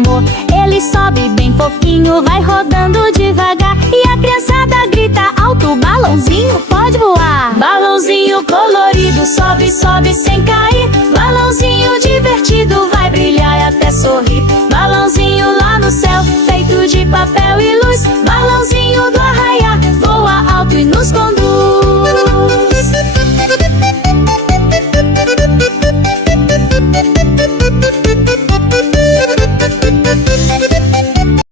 amor. Ele sobe bem fofinho, vai rodando devagar, e a criançada grita alto: balãozinho pode voar. Balãozinho colorido, sobe, sobe sem cair.